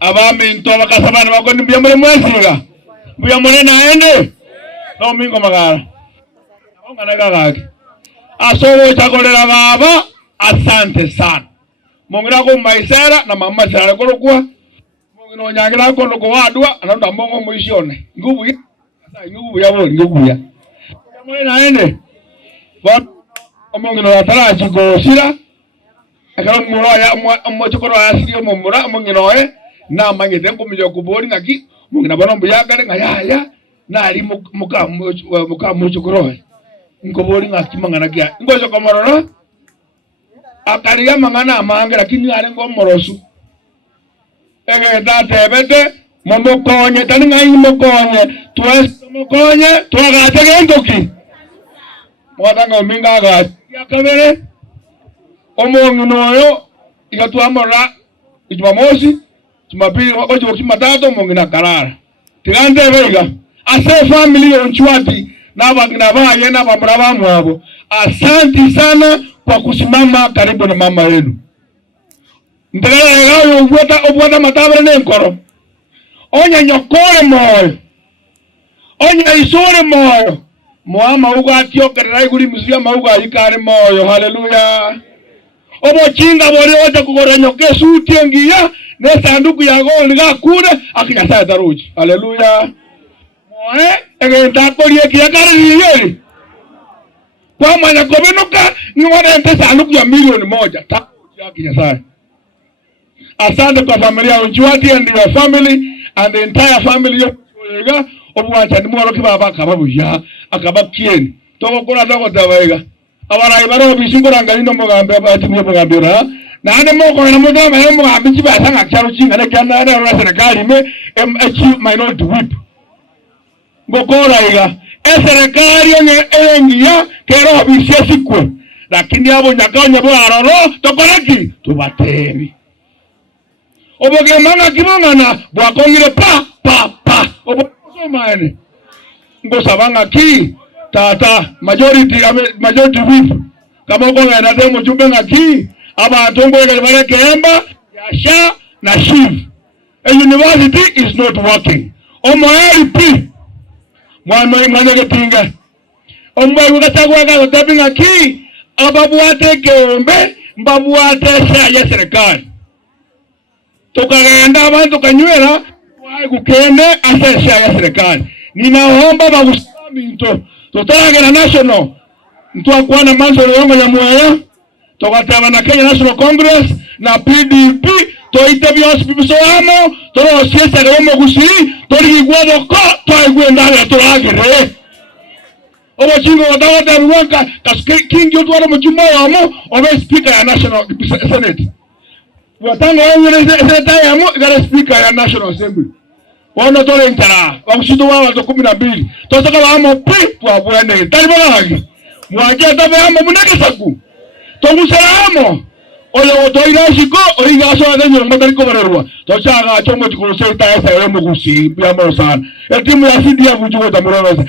abami ntoba kasabana bakoni mbiyamule mwesiga mbiyamule naende no mingo magara ongana gagaki asobo chakolera baba asante sana mongira ko maisera na mama sara kolokwa mongino nyangira kolokwa adwa ananda mongo muishone ngubu ya boli ngubu ya mbiyamule naende ba mongino atara chiko sira akara muro ya mochokoro asiri mumura mongino na mangete kumija kubori ngaki mungina bana mbuyagale ngaya na ali muka muchokoro ngobori ngaki mangana kya ngozo komororo akaliga mangana amange lakini ale ngomorosu ege tatebete momokonye tani ngai mokonye tuwes mokonye twagate ndoki mwadanga ominga ga yakabere omongino yo igatwamora Jumamosi Jumapili wako Jumatatu mongina karara tigande bega ase family onchwati na bagina baye na bamraba mwabo. Asante sana kwa kusimama karibu na mama yenu. Ndagala yao ubwata matabra nenkoro onya nyokore moyo onya isore moyo muama uga atiokerera iguri muzia mauga ikare moyo. Haleluya. Obo chinga bori oja kugora nyoke suti ngiya ne sanduku ya goli ga kure akiyasa daruji. Haleluya. Moe egenta kolie kiyakari yeri kwa manya kobenuka ni wana mpesa sanduku ya milioni 1 ta akiyasa. Asante kwa familia Onchwati and your family and the entire family yoga obwacha ndi mwalo kibaba kababuya akabakieni toko kola toko tawaiga abara ibaro bisinguranga ino mugambe abati mugambira nane moko na mudama yo mugambe kibasa ngakyaru kinga ne kana na serikali me minority whip ngokora iga serikali yenye engia kero bisiesikwe lakini abo nyakanya bo aroro tokoraki tubatebi oboge manga kibongana bwakongire pa oboso mane ngosabanga ki tata majority whip kama uko na demo jumbe ngaki abantu ngoye bale kemba yasha na shiv. A university is not working. Omoyari pi mwana getinga omwe ukatagwa ga tabinga ki ababuate kembe mbabuate ya serikali tukagenda abantu kanywera kukende asesha ya serikali. Ninaomba bagusaminto tutagera national ntwakwana manzo yongo ya mwaya tukataba na Kenya National Congress na PDP toite byosi amo toro siesa gemo gusiri tori igwado ko toigwenda ya turagere obo chingo wadawa ruwanka king yotu wala mjumba yamo obe speaker ya National Senate watanga wengine senata yamo igara speaker ya National Assembly wana tole ntara wakushido wa 12 tosaka wamo pipu abwene talibanga mwaje tabe amo munekesaku tomusaramo oyo otoira shiko oiga so adenyo ngotari kobarerwa tochaga chomo chikolo seta esa yo mugusi bya mosana etimu ya fidi ya bujugo tamurorosa.